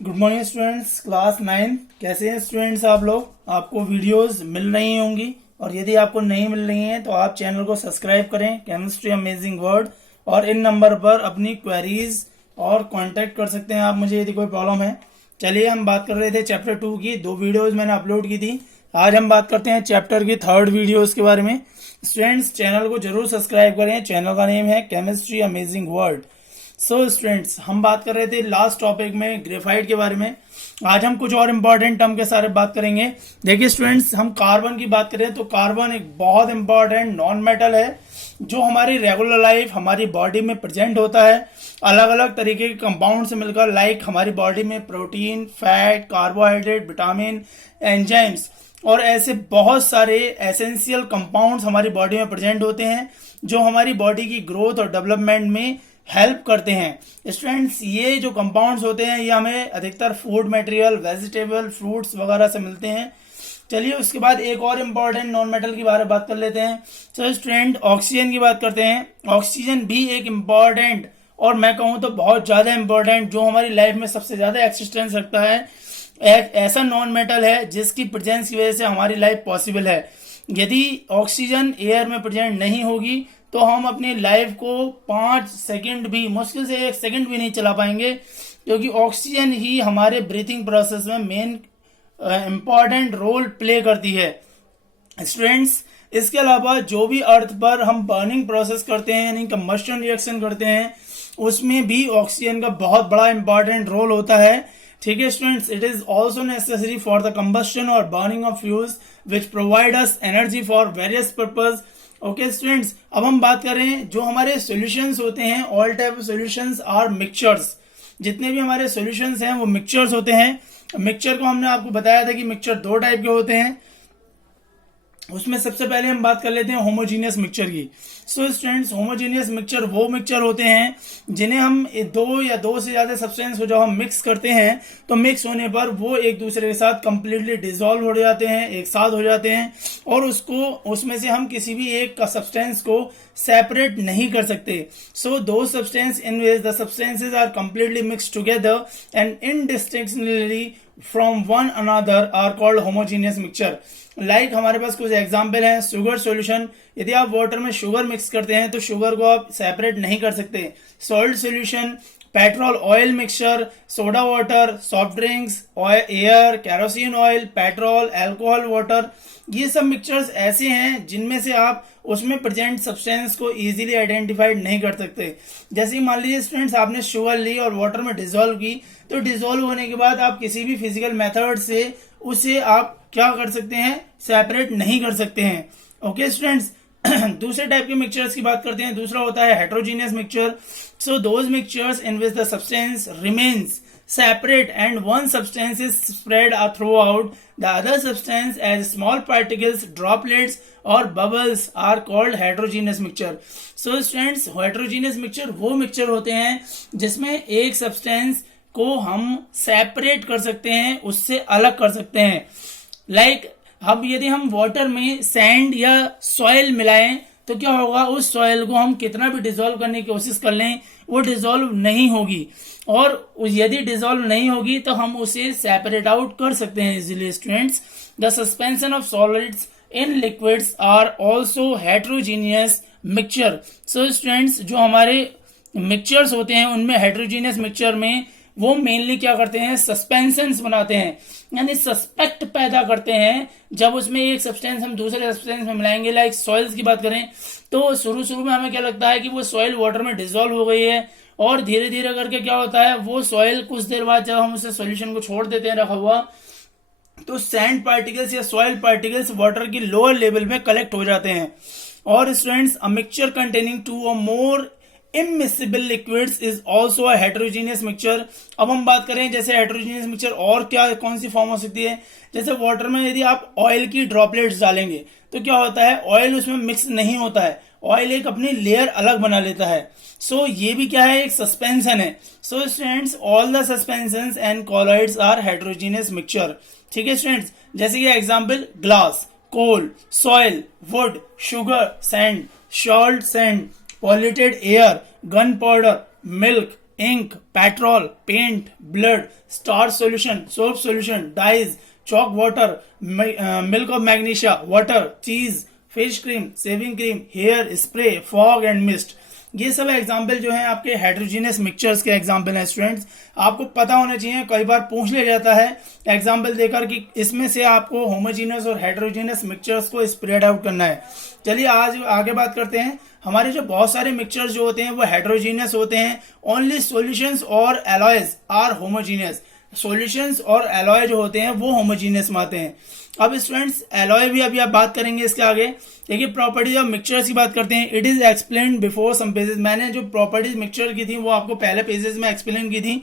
Good morning students, class 9। कैसे हैं students आप लोग? आपको वीडियोस मिल रही होंगी और यदि आपको नहीं मिल रही हैं तो आप चैनल को सब्सक्राइब करें, केमिस्ट्री अमेजिंग वर्ल्ड, और इन नंबर पर अपनी क्वेरीज और कांटेक्ट कर सकते हैं आप मुझे यदि कोई प्रॉब्लम है। चलिए, हम बात कर रहे थे चैप्टर 2 की। 2 वीडियोस मैंने अपलोड की थी। आज हम बात करते हैं चैप्टर की 3rd वीडियोस के बारे में। स्टूडेंट्स, चैनल को जरूर सब्सक्राइब करें। चैनल का नेम है chemistry amazing world. So students, हम बात कर रहे थे लास्ट टॉपिक में ग्रेफाइट के बारे में। आज हम कुछ और इम्पोर्टेंट टर्म के सारे बात करेंगे। देखिए स्टूडेंट्स, हम कार्बन की बात करें तो कार्बन एक बहुत इंपॉर्टेंट नॉन मेटल है जो हमारी रेगुलर लाइफ, हमारी बॉडी में प्रेजेंट होता है अलग अलग तरीके के कंपाउंड से मिलकर। लाइक हमारी बॉडी में protein, fat, carbohydrate, vitamin, enzymes और ऐसे बहुत सारे एसेंशियल कंपाउंड्स हमारी बॉडी में प्रेजेंट होते हैं जो हमारी बॉडी की ग्रोथ और डेवलपमेंट में हेल्प करते हैं। स्टूडेंट्स, ये जो कंपाउंड्स होते हैं ये हमें अधिकतर फूड मटेरियल, वेजिटेबल, फ्रूट्स वगैरह से मिलते हैं। चलिए, उसके बाद एक और इम्पॉर्टेंट नॉन मेटल की बारे में बात कर लेते हैं। तो स्टूडेंट, ऑक्सीजन की बात करते हैं। ऑक्सीजन भी एक इम्पॉर्टेंट, और मैं कहूँ तो बहुत ज्यादा इम्पॉर्टेंट, जो हमारी लाइफ में सबसे ज्यादा एक्सिस्टेंस रखता है, एक ऐसा नॉन मेटल है जिसकी प्रेजेंस की वजह से हमारी लाइफ पॉसिबल है। यदि ऑक्सीजन एयर में प्रेजेंट नहीं होगी तो हम अपनी लाइफ को 5 सेकंड भी, मुश्किल से 1 सेकंड भी नहीं चला पाएंगे, क्योंकि ऑक्सीजन ही हमारे ब्रीथिंग प्रोसेस में मेन इंपॉर्टेंट रोल प्ले करती है। स्टूडेंट्स, इसके अलावा जो भी अर्थ पर हम बर्निंग प्रोसेस करते हैं यानी कंबस्शन रिएक्शन करते हैं, उसमें भी ऑक्सीजन का बहुत बड़ा इंपॉर्टेंट रोल होता है। ठीक है students, it is also necessary for the combustion और burning of fuels which provide us energy for various purpose. Okay students, अब हम बात करें जो हमारे सॉल्यूशंस होते हैं। All type of solutions are mixtures. जितने भी हमारे सॉल्यूशंस हैं वो मिक्सचर्स होते हैं। मिक्सचर को हमने आपको बताया था कि मिक्सचर 2 टाइप के होते हैं। उसमें सबसे पहले हम बात कर लेते हैं होमोजीनियस मिक्सचर की। सो स्टूडेंट्स, होमोजीनियस मिक्सचर वो मिक्सचर होते हैं जिन्हें हम 2 या 2 से ज्यादा सब्सटेंस को जब हम मिक्स करते हैं तो मिक्स होने पर वो एक दूसरे के साथ कंप्लीटली डिसॉल्व हो जाते हैं, एक साथ हो जाते हैं, और उसमें से हम किसी भी एक का सब्सटेंस को सेपरेट नहीं कर सकते। सो दो substance in which the substances are completely mixed together and indistinguishably from one another are called homogeneous mixture. Like हमारे पास कुछ एग्जाम्पल हैं। शुगर सॉल्यूशन, यदि आप वाटर में शुगर मिक्स करते हैं तो शुगर को आप सेपरेट नहीं कर सकते। Salt solution, petrol oil mixture, soda water, soft drinks, air, kerosene oil, petrol, alcohol water, ये सब मिक्सचर्स ऐसे हैं जिनमें से आप उसमें प्रेजेंट सब्सटेंस को इजीली आइडेंटिफाइड नहीं कर सकते। जैसे मान लीजिए स्टूडेंट्स, आपने शुगर ली और वाटर में डिसॉल्व की, तो डिसॉल्व होने के बाद आप किसी भी फिजिकल मेथड से उसे आप क्या कर सकते हैं, सेपरेट नहीं कर सकते हैं। ओके स्टूडेंट्स, दूसरे टाइप के मिक्सचर्स की बात करते हैं। दूसरा होता है heterogeneous mixture. So those mixtures in which the substance remains separate and one substance is spread throughout the other substance as small particles, droplets or bubbles are called heterogeneous mixture. So students, heterogeneous mixture वो mixture होते हैं जिसमें एक substance को हम separate कर सकते हैं, उससे अलग कर सकते हैं। लाइक अब यदि हम वाटर में सैंड या सॉइल मिलाएं तो क्या होगा, उस सॉइल को हम कितना भी डिसॉल्व करने की कोशिश कर लें वो डिसॉल्व नहीं होगी, और यदि डिसॉल्व नहीं होगी तो हम उसे सेपरेट आउट कर सकते हैं easily. Students, the suspension of solids in liquids are also heterogeneous mixture. So students, जो हमारे मिक्सचर्स होते हैं उनमें हेट्रोजीनियस मिक्सचर में वो मेनली क्या करते हैं, सस्पेंशंस बनाते हैं, यानी सस्पेक्ट पैदा करते हैं। जब उसमें एक सब्सटेंस हम दूसरे सब्सटेंस में मिलाएंगे, लाइक सॉइल्स की बात करें तो शुरू में हमें क्या लगता है कि वो सॉइल वाटर में डिसॉल्व हो गई है, और धीरे धीरे करके क्या होता है, वो सॉइल कुछ देर बाद जब हम उसे सॉल्यूशन को छोड़ देते हैं रखा हुआ, तो सैंड पार्टिकल्स या सॉइल पार्टिकल्स वाटर की लोअर लेवल में कलेक्ट हो जाते हैं। और students, a mixture containing 2 or more immiscible liquids is also a heterogeneous mixture। अब हम बात करें जैसे heterogeneous mixture और क्या कौन सी फॉर्म हो सकती है। जैसे वाटर में यदि आप ऑयल की ड्रॉपलेट्स डालेंगे तो क्या होता है, ऑयल उसमें मिक्स नहीं होता है, ऑयल एक अपनी लेयर अलग बना लेता है। सो ये भी क्या है, एक सस्पेंशन है। So students, all the suspensions and colloids are heterogeneous mixture. ठीक है स्टूडेंट्स, जैसे कि example glass, coal, soil, wood, sugar, sand, salt, sand, polluted air, gunpowder, milk, ink, petrol, paint, blood, starch solution, soap solution, dyes, chalk water, milk of magnesia water, cheese, fish cream, shaving cream, hair spray, fog and mist. ये सब example जो है आपके heterogeneous mixtures के example हैं students. आपको पता होना चाहिए, कई बार पूछ लिया जाता है एग्जाम्पल देकर कि इसमें से आपको होमोजीनियस और हेट्रोजीनियस मिक्सचर्स को स्प्रेड आउट करना है। चलिए आज आगे बात करते हैं। हमारे जो बहुत सारे मिक्सचर्स जो होते हैं वो हेट्रोजीनियस होते हैं। ओनली सॉल्यूशंस और एलॉयज आर होमोजीनियस। सॉल्यूशंस और एलॉय जो होते हैं वो होमोजीनियस में आते हैं। अब स्टूडेंट्स एलॉय भी अभी आप बात करेंगे इसके आगे। देखिए प्रॉपर्टीज ऑफ मिक्सचर्स की बात करते हैं। It is explained before some pages. मैंने जो प्रॉपर्टीज मिक्सचर की थी वो आपको पहले पेजेस में एक्सप्लेन की थी।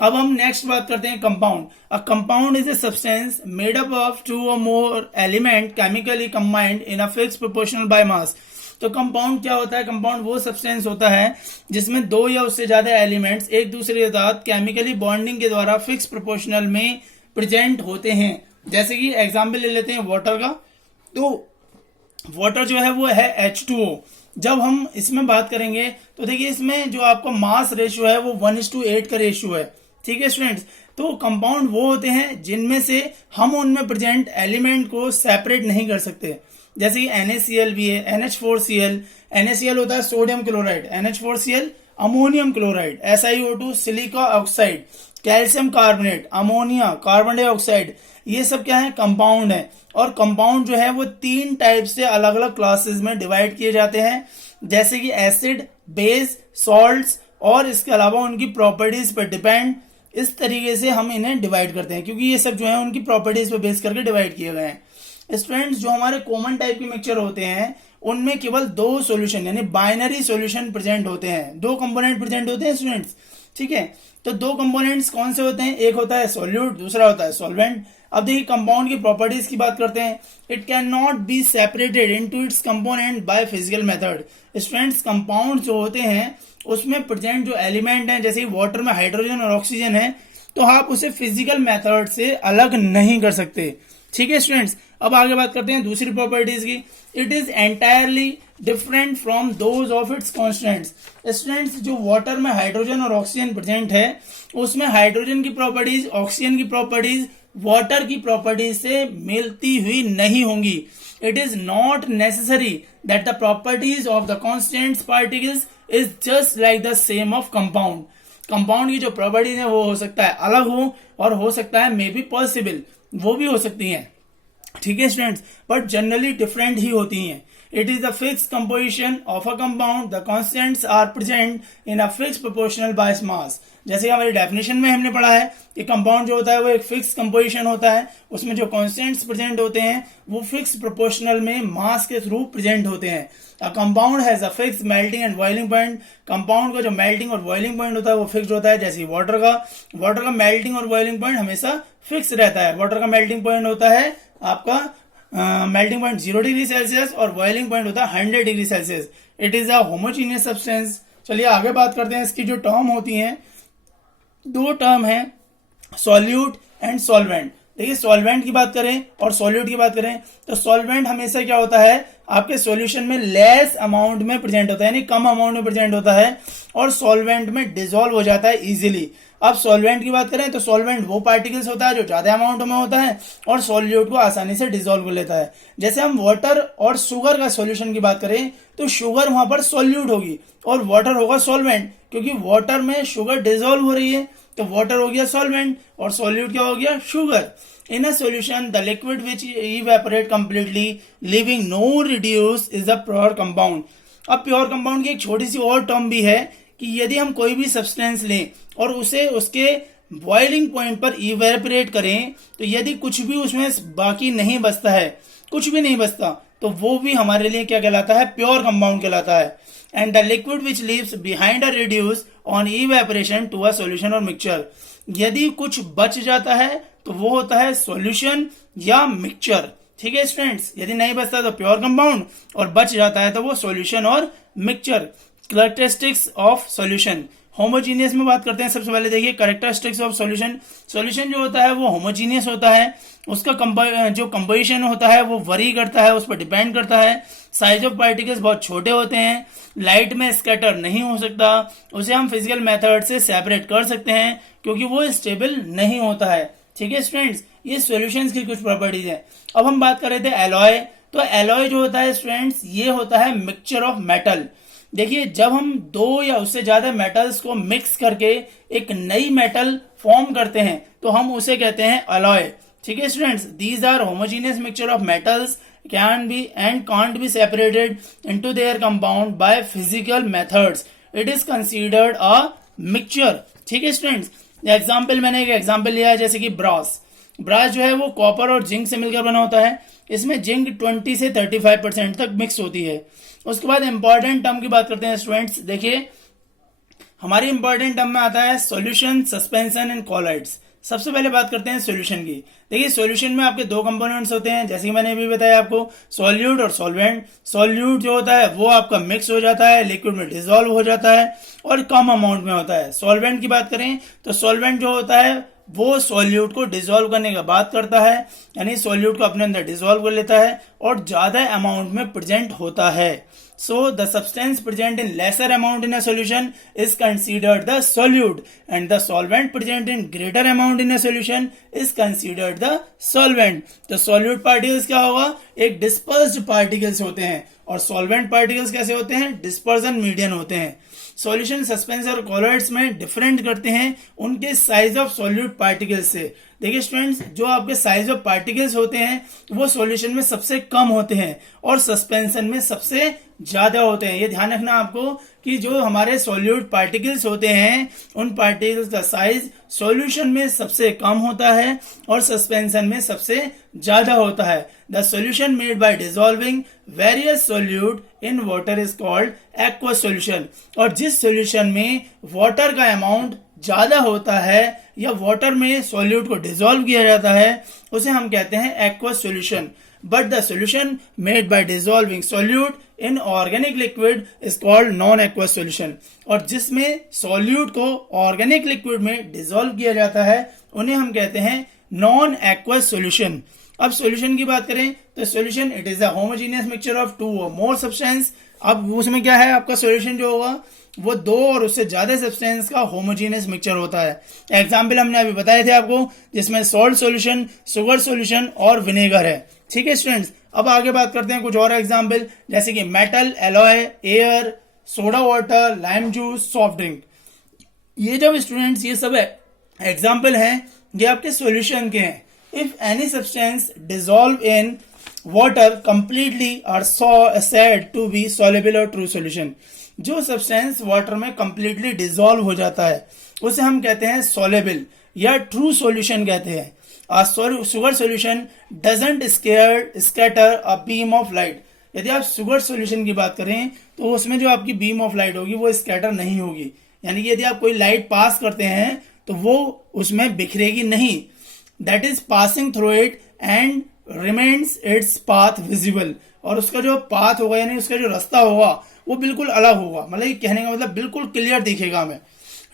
अब हम नेक्स्ट बात करते हैं compound. A compound is a substance made up of 2 or more element chemically combined in a fix proportional by मास। तो कंपाउंड क्या होता है? कंपाउंड वो सब्सटेंस होता है जिसमें 2 या उससे ज्यादा एलिमेंट्स एक दूसरे के साथ केमिकली बॉन्डिंग के द्वारा फिक्स प्रोपोर्शनल में प्रेजेंट होते हैं। जैसे कि एग्जाम्पल ले लेते हैं वाटर का। तो वाटर जो है वो है H2O। जब हम इसमें बात करेंगे तो देखिए इसमें जो आपका मास रेशियो है वो 1:8 का रेशियो है। ठीक है स्टूडेंट्स। तो कंपाउंड वो होते हैं जिनमें से हम उनमें प्रेजेंट एलिमेंट को सेपरेट नहीं कर सकते। जैसे कि NaCl भी है, NH4Cl। NaCl होता है sodium chloride, NH4Cl ammonium chloride, SiO2 silica oxide, calcium carbonate, ammonia, carbon dioxide. ये सब क्या है? कंपाउंड है। और कंपाउंड जो है वो 3 टाइप से अलग अलग क्लासेस में डिवाइड किए जाते हैं, जैसे कि एसिड, बेस, सॉल्ट्स, और इसके अलावा उनकी प्रॉपर्टीज पर डिपेंड। इस तरीके से हम इन्हें डिवाइड करते हैं क्योंकि ये सब जो है उनकी प्रॉपर्टीज पर बेस करके डिवाइड किए गए हैं। स्टूडेंट्स जो हमारे कॉमन टाइप के मिक्सचर होते हैं उनमें केवल 2 सॉल्यूशन यानी बाइनरी सॉल्यूशन प्रेजेंट होते हैं। 2 कंपोनेंट प्रेजेंट होते हैं स्टूडेंट्स। ठीक है। तो 2 कंपोनेंट्स कौन से होते हैं? एक होता है सॉल्यूट, दूसरा होता है सॉल्वेंट। अब देखिए कंपाउंड की प्रॉपर्टीज की बात करते हैं। It can not be separated into its component by physical method. Students compound जो होते हैं उसमें प्रेजेंट जो एलिमेंट हैं, जैसे वाटर में हाइड्रोजन और ऑक्सीजन है, तो आप उसे फिजिकल मेथड से अलग नहीं कर सकते। ठीक है स्टूडेंट्स। अब आगे बात करते हैं दूसरी प्रॉपर्टीज की। It is entirely different from those of its constants. Students जो वाटर में हाइड्रोजन और ऑक्सीजन प्रेजेंट है उसमें हाइड्रोजन की प्रॉपर्टीज, ऑक्सीजन की प्रॉपर्टीज वाटर की प्रॉपर्टीज से मिलती हुई नहीं होंगी। It is not necessary that the properties of the constants particles is just like the same of compound. Compound की जो प्रॉपर्टीज है वो हो सकता है अलग हो और हो सकता है मे बी पॉसिबल, वो भी हो सकती हैं। ठीक है स्टूडेंट्स, बट जनरली डिफरेंट ही होती हैं। It is the fix composition of a compound. The constants are present in a fix proportional by mass. जैसे हमारी डेफिनेशन में हमने पढ़ा है कि कंपाउंड जो होता है वो एक फिक्स कंपोजिशन होता है, उसमें जो कॉन्स्टेंट्स प्रेजेंट होते हैं वो फिक्स प्रोपोर्शनल में मास के थ्रू प्रेजेंट होते हैं। A compound has a fix melting and boiling point. Compound का जो मेल्टिंग और बॉइलिंग पॉइंट होता है वो फिक्स होता है। जैसे वाटर का मेल्टिंग और बॉइलिंग पॉइंट हमेशा फिक्स रहता है। वाटर का मेल्टिंग पॉइंट होता है आपका मेल्टिंग पॉइंट 0 डिग्री सेल्सियस और बॉइलिंग पॉइंट होता है 100 degree Celsius. It is a homogeneous substance. चलिए आगे बात करते हैं। इसकी जो टर्म होती हैं, 2 टर्म है, सॉल्यूट एंड सॉल्वेंट। देखिए सॉल्वेंट की बात करें और सॉल्यूट की बात करें तो सॉल्वेंट हमेशा क्या होता है आपके सॉल्यूशन में लेस अमाउंट में प्रेजेंट होता है, यानी कम अमाउंट में प्रेजेंट होता है, और सॉल्वेंट में डिसॉल्व हो जाता है इजीली। अब सॉल्वेंट की बात करें तो सॉल्वेंट वो पार्टिकल्स होता है जो ज्यादा अमाउंट में होता है और सॉल्यूट को आसानी से डिसॉल्व कर लेता है। जैसे हम वाटर और शुगर का सॉल्यूशन की बात करें तो शुगर वहां पर सॉल्यूट होगी और वाटर होगा सॉल्वेंट, क्योंकि वाटर में शुगर डिसॉल्व हो रही है तो वाटर हो गया सॉल्वेंट और सॉल्यूट क्या हो गया? Sugar. In a solution the liquid which evaporate completely living no reduce is a pure compound. अब प्योर कंपाउंड की एक छोटी सी और टर्म भी है कि यदि हम कोई भी सब्सटेंस लें और उसे उसके बॉइलिंग पॉइंट पर इवेपोरेट करें तो यदि कुछ भी उसमें बाकी नहीं बचता है, कुछ भी नहीं बचता, तो वो भी हमारे लिए क्या कहलाता है? प्योर कंपाउंड कहलाता है। And the liquid which leaves behind a रिड्यूस on evaporation to a solution और मिक्सचर। यदि कुछ बच जाता है तो वो होता है सॉल्यूशन या मिक्सचर। ठीक है स्टूडेंट्स, यदि नहीं बचता तो प्योर कंपाउंड और बच जाता है तो वो सॉल्यूशन और mixture. Characteristics of solution. Homogeneous में बात करते हैं, सबसे पहले देखिए कैरेक्टरिस्टिक्स ऑफ सॉल्यूशन। सॉल्यूशन जो होता है वो होमोजीनियस होता है, उसका जो कंपोजिशन होता है वो वरी करता है, उस पर डिपेंड करता है। साइज ऑफ पार्टिकल्स बहुत छोटे होते हैं, लाइट में स्कैटर नहीं हो सकता, उसे हम फिजिकल मेथड से सेपरेट कर सकते हैं क्योंकि वो स्टेबल नहीं होता है। ठीक है स्टूडेंट्स, ये सॉल्यूशंस की कुछ प्रॉपर्टीज है। अब हम बात कर रहे थे एलॉय। तो एलॉय जो होता है स्टूडेंट्स, ये होता है मिक्सचर ऑफ मेटल। देखिए जब हम दो या उससे ज्यादा मेटल्स को मिक्स करके एक नई मेटल फॉर्म करते हैं तो हम उसे कहते हैं अलॉय। ठीक है students, these are homogeneous mixture of metals can be and can't be separated into their compound by physical methods, it is considered a mixture. ठीक है स्टूडेंट्स, एग्जाम्पल मैंने एक एग्जाम्पल लिया है जैसे कि ब्रास। ब्रास जो है वो कॉपर और जिंक से मिलकर बना होता है, इसमें जिंक 20 से 35% तक मिक्स होती है। उसके बाद इंपॉर्टेंट टर्म की बात करते हैं स्टूडेंट्स। देखिए हमारी इंपॉर्टेंट टर्म में आता है सॉल्यूशन, सस्पेंशन एंड कॉलॉइड्स। सबसे पहले बात करते हैं सॉल्यूशन की। देखिए सॉल्यूशन में आपके दो कंपोनेंट्स होते हैं, जैसे कि मैंने अभी बताया आपको, सॉल्यूट और सॉल्वेंट। सॉल्यूट जो होता है वो आपका मिक्स हो जाता है, लिक्विड में डिसॉल्व हो जाता है और कम अमाउंट में होता है। सॉल्वेंट की बात करें तो सॉल्वेंट जो होता है वो सॉल्यूट को डिसॉल्व करने का बात करता है, यानी सॉल्यूट को अपने अंदर डिसॉल्व कर लेता है और ज्यादा अमाउंट में प्रेजेंट होता है। So the substance present in lesser amount in a solution is considered the solute and the solvent present in greater amount in a solution is considered the solvent. तो solute particles क्या होगा, एक dispersed particles होते हैं, और solvent particles कैसे होते हैं, डिस्पर्जन मीडियन होते हैं। सॉल्यूशन, सस्पेंशन और कॉलॉइड्स में डिफरेंट करते हैं उनके साइज ऑफ सॉल्यूट पार्टिकल्स से। देखिए स्टूडेंट्स, जो आपके साइज ऑफ पार्टिकल्स होते हैं वो सॉल्यूशन में सबसे कम होते हैं और सस्पेंशन में सबसे ज्यादा होते हैं। ये ध्यान रखना आपको कि जो हमारे सॉल्यूट पार्टिकल्स होते हैं उन पार्टिकल्स का साइज सॉल्यूशन में सबसे कम होता है और सस्पेंशन में सबसे ज्यादा होता है। The solution made by dissolving various solute in water is called aqueous solution. और जिस सॉल्यूशन में वाटर का अमाउंट ज्यादा होता है या वाटर में सॉल्यूट को डिसॉल्व किया जाता है उसे हम कहते हैं aqueous solution. But the solution made by dissolving solute in organic liquid is called non aqueous solution. और जिसमें सॉल्यूट को ऑर्गेनिक लिक्विड में डिसॉल्व किया जाता है उन्हें हम कहते हैं नॉन एक्वस सॉल्यूशन। अब सॉल्यूशन की बात करें तो solution it is a homogeneous mixture of two और मोर सब्सटेंस। अब उसमें क्या है, आपका सॉल्यूशन जो होगा वो दो और उससे ज्यादा सब्सटेंस का होमोजेनियस मिक्सचर होता है। एग्जाम्पल हमने अभी बताए थे आपको, जिसमें सॉल्ट सॉल्यूशन, शुगर सॉल्यूशन और विनेगर है। ठीक है स्टूडेंट्स, अब आगे बात करते हैं कुछ और एग्जाम्पल, जैसे कि metal, alloy, air, soda water, lime juice, soft drink. ये जब स्टूडेंट्स ये सब एग्जाम्पल हैं, ये आपके सॉल्यूशन के हैं। If any substance dissolve in water completely are said to be soluble और ट्रू सॉल्यूशन। जो सब्सटेंस वाटर में कंप्लीटली डिसॉल्व हो जाता है उसे हम कहते हैं सॉल्युबल या ट्रू सॉल्यूशन कहते हैं। Sugar solution doesn't scatter a beam of light. यदि आप शुगर सॉल्यूशन की बात करें तो उसमें जो आपकी बीम ऑफ लाइट होगी वो स्कैटर नहीं होगी, यानी कि यदि आप कोई लाइट पास करते हैं तो वो उसमें बिखरेगी नहीं। That is passing through it and remains its path visible. और उसका जो पाथ होगा यानी उसका जो रास्ता होगा वो बिल्कुल अलग होगा, मतलब ये कहने का मतलब बिल्कुल क्लियर दिखेगा हमें।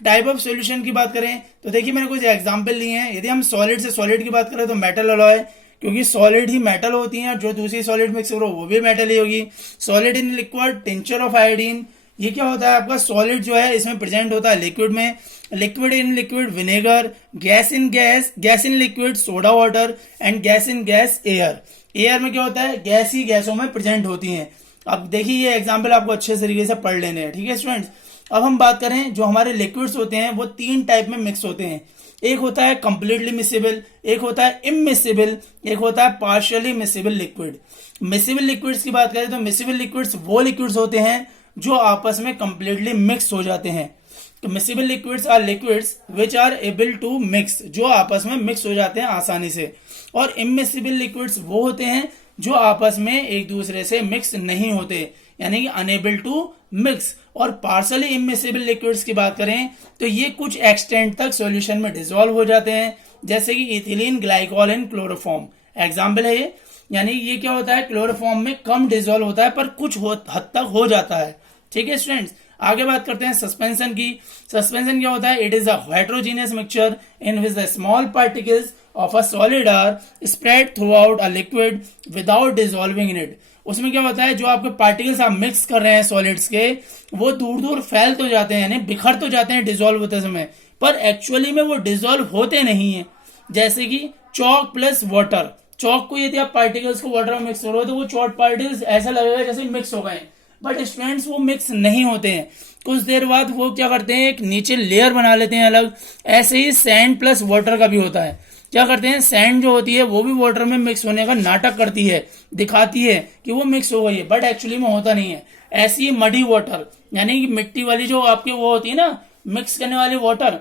टाइप ऑफ सॉल्यूशन की बात करें तो देखिए मैंने कुछ एग्जांपल लिए हैं। यदि हम सॉलिड से सॉलिड की बात करें तो मेटल अलॉय, क्योंकि सॉलिड ही मेटल होती हैं और जो दूसरी सॉलिड मिक्स हो वो भी मेटल ही होगी। Solid in liquid, tincture of iodine. ये क्या होता है, आपका सॉलिड जो है इसमें प्रेजेंट होता है लिक्विड में। Liquid in liquid vinegar, gas in gas, gas in liquid soda water and gas in gas air. Air में क्या होता है, गैस ही गैसों में प्रेजेंट होती हैं। अब देखिए ये एग्जाम्पल आपको अच्छे तरीके से पढ़ लेने हैं। ठीक है स्टूडेंट्स, अब हम बात करें जो हमारे लिक्विड्स होते हैं वो तीन टाइप में मिक्स होते हैं। एक होता है कंप्लीटली मिसिबल, एक होता है इमिसिबल, एक होता है partially miscible liquid. Miscible liquids की बात करें तो मिसिबल लिक्विड्स वो लिक्विड्स होते हैं जो आपस में कंप्लीटली मिक्स हो जाते हैं। तो miscible liquids are liquids which are able to mix, जो आपस में मिक्स हो जाते हैं आसानी से। और इमिसिबल लिक्विड्स वो होते हैं जो आपस में एक दूसरे से मिक्स नहीं होते, यानी कि अनेबल टू मिक्स। और पार्शियली इमिसिबल लिक्विड्स की बात करें तो ये कुछ एक्सटेंट तक सॉल्यूशन में डिसॉल्व हो जाते हैं, जैसे कि ethylene glycol and chloroform example है ये। यानी ये क्या होता है, क्लोरोफॉर्म में कम डिसॉल्व होता है पर कुछ हद तक हो जाता है। ठीक है स्टूडेंट्स, आगे बात करते हैं सस्पेंशन की। सस्पेंशन क्या होता है? It is a heterogeneous mixture in which the small particles of a solid are spread throughout a liquid without dissolving in it. उसमें क्या होता है, जो आपके पार्टिकल्स आप मिक्स कर रहे हैं सॉलिड्स के, वो दूर दूर फैल तो जाते हैं, यानी बिखर तो जाते हैं डिसॉल्व होते समय, पर एक्चुअली में वो डिसॉल्व होते नहीं है। जैसे कि चॉक प्लस वाटर, चॉक को यदि आप पार्टिकल्स को वाटर में मिक्स करो तो वो चॉक पार्टिकल्स ऐसा लगेगा जैसे मिक्स हो गए, बट स्टूडेंट्स वो मिक्स नहीं होते हैं। कुछ देर बाद वो क्या करते हैं, एक नीचे लेयर बना लेते हैं अलग। ऐसे ही सैंड प्लस वाटर का भी होता है। क्या करते हैं, सैंड जो होती है वो भी वाटर में मिक्स होने का नाटक करती है, दिखाती है कि वो मिक्स हो गई है, बट एक्चुअली में होता नहीं है। ऐसी ही मडी वाटर, यानी कि मिट्टी वाली जो आपकी वो होती है ना, मिक्स करने वाली वाटर,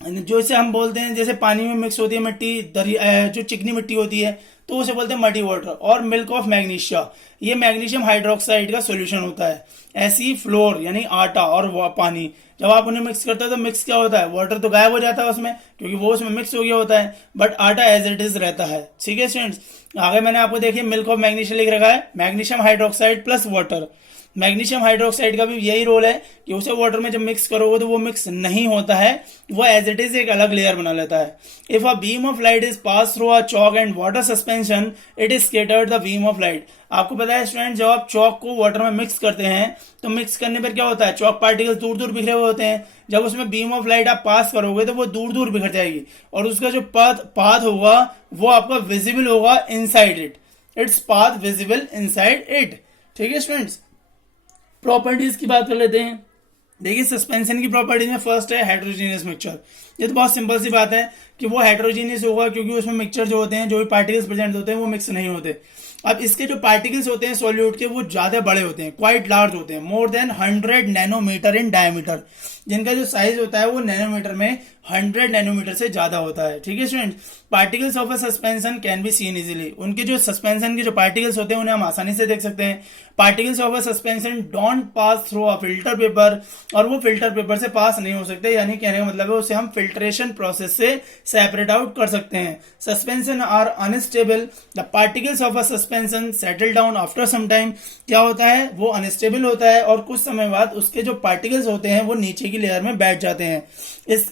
जो इसे हम बोलते हैं, जैसे पानी में मिक्स होती है मिट्टी, दरिया जो चिकनी मिट्टी होती है, तो उसे बोलते हैं मडी वाटर। और मिल्क ऑफ मैग्नीशिया, ये मैग्नीशियम हाइड्रोक्साइड का सॉल्यूशन होता है। ऐसी फ्लोर यानी आटा और पानी, जब आप उन्हें मिक्स करते हो तो मिक्स क्या होता है, वाटर तो गायब हो जाता है उसमें, क्योंकि वो उसमें मिक्स हो गया होता है, बट आटा एज इट इज रहता है। ठीक है स्टूडेंट्स, आगे मैंने आपको देखिए मिल्क ऑफ मैग्नीशिया लिख रखा है, magnesium hydroxide plus water. Magnesium hydroxide का भी यही रोल है कि उसे वाटर में जब मिक्स करोगे तो वो मिक्स नहीं होता है, वो एज इट इज एक अलग लेयर बना लेता है। If a beam of light is pass through a chalk and water suspension, it is scattered the beam of light. आपको पता है स्टूडेंट, जब आप चॉक को वाटर में मिक्स करते हैं तो मिक्स करने पर क्या होता है, चॉक पार्टिकल्स दूर दूर बिखरे हुए होते हैं। जब उसमें बीम ऑफ लाइट आप पास करोगे तो वो दूर दूर बिखर जाएगी, और उसका जो पाथ होगा वो आपका विजिबल होगा inside it, its path visible inside it. ठीक है स्टूडेंट्स, प्रॉपर्टीज की बात कर लेते हैं। देखिए सस्पेंशन की प्रॉपर्टीज में फर्स्ट है हेट्रोजीनियस मिक्सचर। ये तो बहुत सिंपल सी बात है कि वो हेट्रोजीनियस होगा, क्योंकि उसमें मिक्सचर जो होते हैं, जो भी पार्टिकल्स प्रेजेंट होते हैं वो मिक्स नहीं होते। अब इसके जो पार्टिकल्स होते हैं सॉल्यूट के, वो ज्यादा बड़े होते हैं, क्वाइट लार्ज होते हैं, more than 100 nanometre in diameter. जिनका जो साइज होता है वो नैनोमीटर में 100 नैनोमीटर से ज्यादा होता है। ठीक है student, particles of a suspension can be seen easily. उनके जो सस्पेंशन के जो पार्टिकल्स होते हैं उन्हें हम आसानी से देख सकते हैं। Particles of a suspension don't pass through a filter paper, और वो फिल्टर पेपर से पास नहीं हो सकते, यानी कहने का मतलब है उसे हम फिल्ट्रेशन प्रोसेस से सेपरेट आउट कर सकते हैं। Suspension are unstable, the particles of a suspension settle down after some time. क्या होता है, वो अनस्टेबल होता है और कुछ समय बाद उसके जो पार्टिकल्स होते हैं वो नीचे की लेयर में बैठ जाते हैं।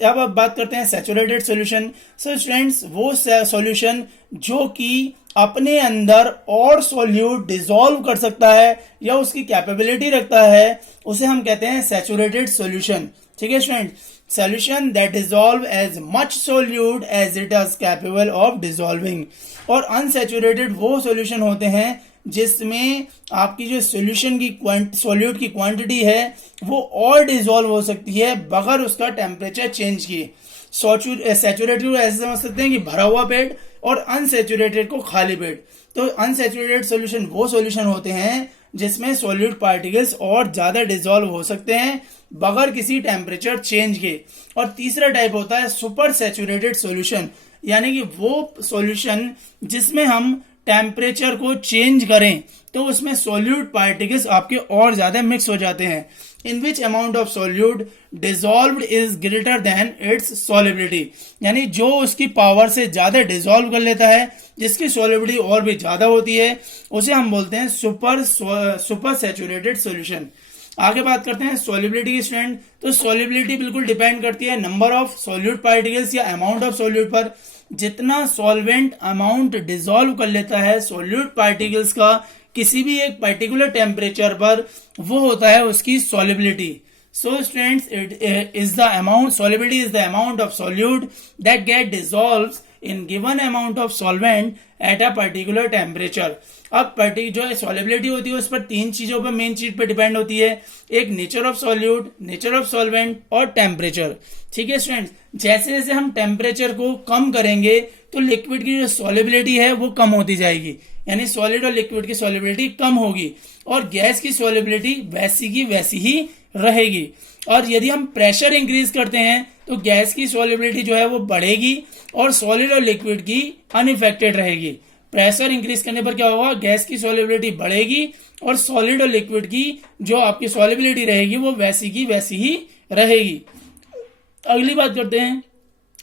अब बात करते हैं सैचुरेटेड सॉल्यूशन। सो स्टूडेंट्स, वो सॉल्यूशन जो कि अपने अंदर और सॉल्यूट डिसॉल्व कर सकता है या उसकी कैपेबिलिटी रखता है, उसे हम कहते हैं सैचुरेटेड सॉल्यूशन। ठीक है student, solution that dissolve as much solute as it is capable of dissolving. और अनसैचुरेटेड वो सॉल्यूशन होते हैं जिसमें आपकी जो सॉल्यूशन की सॉल्यूट की क्वांटिटी है वो और डिसॉल्व हो सकती है बगैर उसका टेम्परेचर चेंज किए। सैचुरेटेड को ऐसे समझ सकते हैं कि भरा हुआ पेट, और अनसैचुरेटेड को खाली पेट। तो अनसैचुरेटेड सॉल्यूशन वो सॉल्यूशन होते हैं जिसमें सॉल्यूट पार्टिकल्स और ज्यादा डिसॉल्व हो सकते हैं बगैर किसी टेम्परेचर चेंज के। और तीसरा टाइप होता है सुपर सैचुरेटेड सॉल्यूशन, यानी कि वो सॉल्यूशन जिसमें हम टेम्परेचर को चेंज करें तो उसमें सॉल्यूट पार्टिकल्स आपके और ज्यादा मिक्स हो जाते हैं। In which amount of solute dissolved is greater than its solubility, यानी जो उसकी पावर से ज्यादा डिसॉल्व कर लेता है, जिसकी सॉल्युबिलिटी और भी ज्यादा होती है, उसे हम बोलते हैं सुपर सैचुरेटेड सॉल्यूशन। आगे बात करते हैं सॉल्युबिलिटी की स्टूडेंट। तो सॉल्युबिलिटी बिल्कुल डिपेंड करती है नंबर ऑफ सॉल्यूट पार्टिकल्स या अमाउंट ऑफ सॉल्यूट पर। जितना सॉल्वेंट अमाउंट डिसॉल्व कर लेता है सॉल्यूट पार्टिकल्स का किसी भी एक पर्टिकुलर टेम्परेचर पर, वो होता है उसकी solubility. So students, it is the amount, solubility is the amount of solute that get dissolves in given amount of solvent at a particular temperature. अब जो सॉल्युबिलिटी होती है उस पर तीन चीजों पर, मेन चीज पर डिपेंड होती है। एक nature of solute, nature of solvent और टेम्परेचर। ठीक है स्टूडेंट्स, जैसे जैसे हम टेम्परेचर को कम करेंगे तो लिक्विड की जो सॉल्युबिलिटी है वो कम होती जाएगी, यानी सॉलिड और लिक्विड की सॉल्युबिलिटी कम होगी, और गैस की सॉल्युबिलिटी वैसी की वैसी ही रहेगी। और यदि हम प्रेशर इंक्रीज करते हैं तो गैस की सॉल्युबिलिटी जो है वो बढ़ेगी और सॉलिड और लिक्विड की अनइफेक्टेड रहेगी। प्रेशर इंक्रीज करने पर क्या होगा, गैस की सॉल्युबिलिटी बढ़ेगी और सॉलिड और लिक्विड की जो आपकी सॉल्युबिलिटी रहेगी वो वैसी की वैसी ही रहेगी। अगली बात करते हैं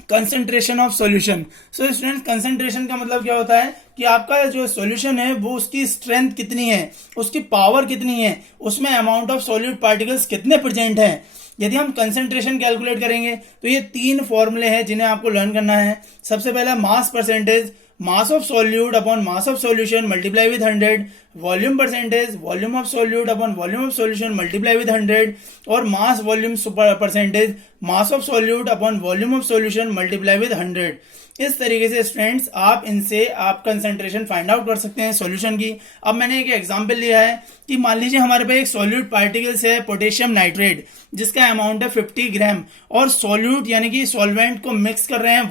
concentration of solution. So students, concentration का मतलब क्या होता है कि आपका जो सॉल्यूशन है वो उसकी स्ट्रेंथ कितनी है, उसकी पावर कितनी है, उसमें अमाउंट ऑफ सॉल्यूट पार्टिकल्स कितने प्रेजेंट हैं। यदि हम कंसंट्रेशन कैलकुलेट करेंगे तो ये 3 फॉर्मूले हैं जिन्हें आपको लर्न करना है। सबसे पहला mass percentage, mass of solute upon mass of solution multiply with 100, volume percentage, volume of solute upon volume of solution multiply with 100, और mass volume percentage, mass of solute upon volume of solution multiply with 100। इस तरीके से students आप इनसे आप concentration find out कर सकते हैं सॉल्यूशन की। अब मैंने एक एग्जांपल लिया है कि मान लीजिए हमारे पास एक सॉल्यूट पार्टिकल्स है पोटेशियम नाइट्रेट जिसका अमाउंट है 50 ग्राम, और सॉल्यूट यानी कि सॉल्वेंट को मिक्स कर रहे हैं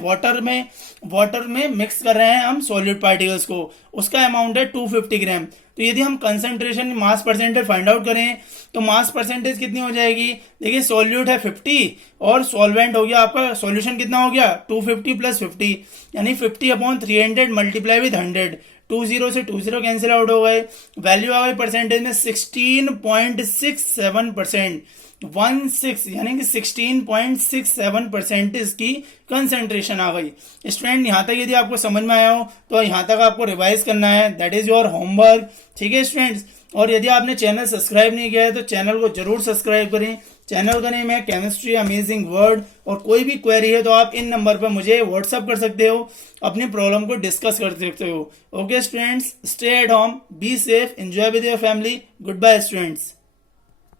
वाटर में मिक्स कर रहे हैं हम सॉल्यूट पार्टिकल्स को, उसका अमाउंट है 250 ग्राम। तो यदि हम concentration mass percentage find out करें तो मास परसेंटेज कितनी हो जाएगी, देखिए सॉल्यूट है 50 और सॉल्वेंट हो गया आपका, सॉल्यूशन कितना हो गया 250 प्लस 50 यानी 50 अपॉन 300 मल्टीप्लाई विद 100। 20 से 20 कैंसिल आउट हो गए, वैल्यू आ गई परसेंटेज में 16.67%, 16 यानी कि 16.67% इसकी कंसंट्रेशन आ गई। स्टूडेंट, यहाँ तक यदि आपको समझ में आया हो तो यहाँ तक आपको रिवाइज करना है, दैट इज योर होमवर्क। ठीक है स्टूडेंट्स, और यदि आपने चैनल सब्सक्राइब नहीं किया है तो चैनल को जरूर सब्सक्राइब करें। चैनल का नेम है केमिस्ट्री अमेजिंग वर्ल्ड, और कोई भी क्वेरी है तो आप इन नंबर पर मुझे व्हाट्सअप कर सकते हो, अपनी प्रॉब्लम को डिस्कस कर सकते हो। Okay students, stay at home, be safe, enjoy with your family. Goodbye students.